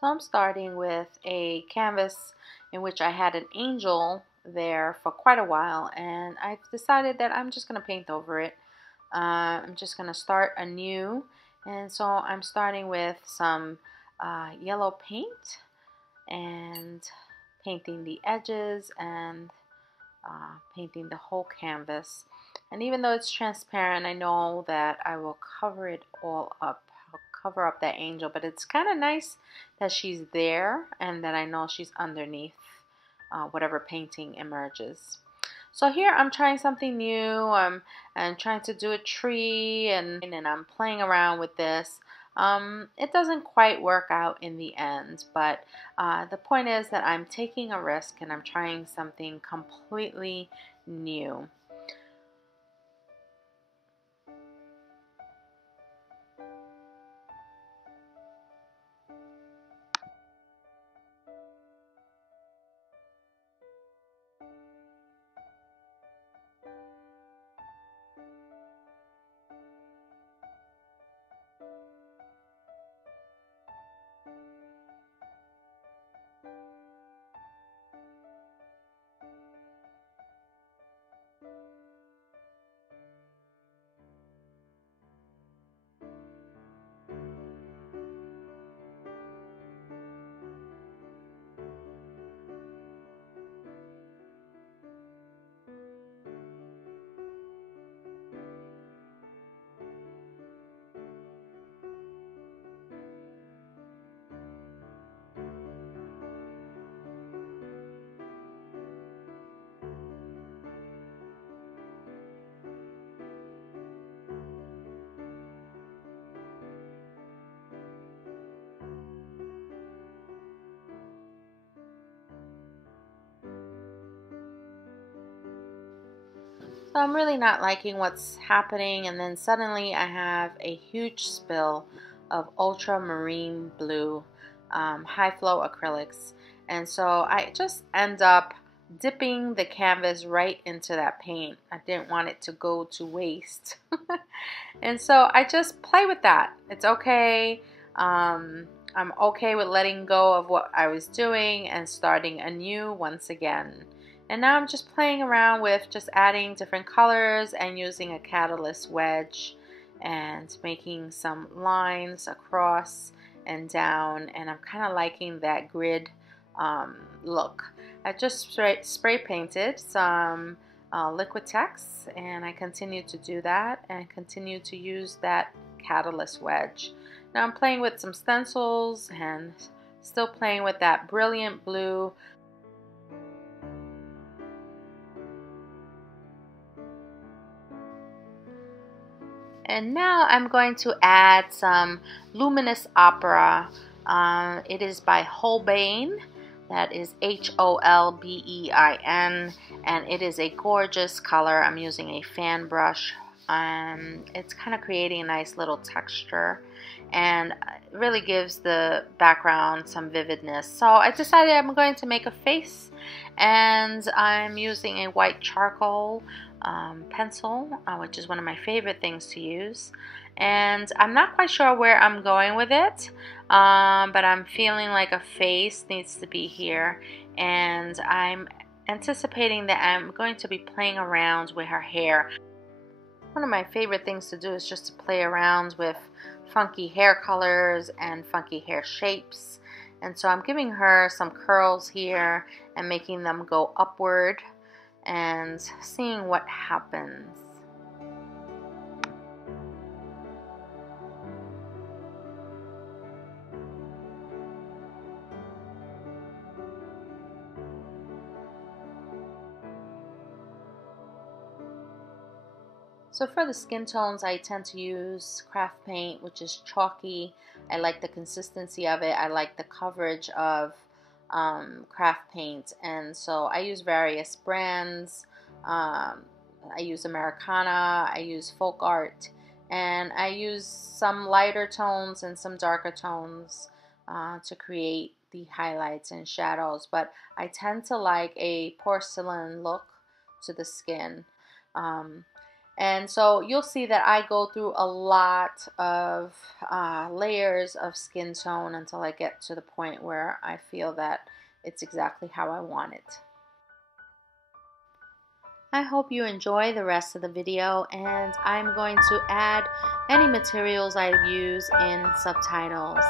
So I'm starting with a canvas in which I had an angel there for quite a while, and I've decided that I'm just going to paint over it. I'm just going to start anew, and so I'm starting with some yellow paint and painting the edges and painting the whole canvas. And even though it's transparent, I know that I will cover it all up. I'll cover up that angel, but it's kind of nice that she's there and that I know she's underneath whatever painting emerges. So here I'm trying something new. I'm trying to do a tree, and I'm playing around with this. It doesn't quite work out in the end, but the point is that I'm taking a risk and I'm trying something completely new. So I'm really not liking what's happening, and then suddenly I have a huge spill of ultramarine blue high flow acrylics, and so I just end up dipping the canvas right into that paint. I didn't want it to go to waste. And so I just play with that. It's okay. I'm okay with letting go of what I was doing and starting anew once again. And now I'm just playing around with just adding different colors and using a catalyst wedge and making some lines across and down. And I'm kind of liking that grid look. I just spray painted some Liquitex, and I continue to do that and continue to use that catalyst wedge. Now I'm playing with some stencils and still playing with that brilliant blue. And now I'm going to add some Luminous Opera. It is by Holbein. That is Holbein, and it is a gorgeous color. I'm using a fan brush. It's kind of creating a nice little texture, and it really gives the background some vividness. So I decided I'm going to make a face, and I'm using a white charcoal pencil, which is one of my favorite things to use. And I'm not quite sure where I'm going with it, but I'm feeling like a face needs to be here, and I'm anticipating that I'm going to be playing around with her hair. One of my favorite things to do is just to play around with funky hair colors and funky hair shapes. And so I'm giving her some curls here and making them go upward and seeing what happens. So for the skin tones, I tend to use craft paint, which is chalky. I like the consistency of it. I like the coverage of craft paint, and so I use various brands. I use Americana, I use Folk Art, and I use some lighter tones and some darker tones to create the highlights and shadows. But I tend to like a porcelain look to the skin. Um, And so you'll see that I go through a lot of layers of skin tone until I get to the point where I feel that it's exactly how I want it. I hope you enjoy the rest of the video, and I'm going to add any materials I use in subtitles.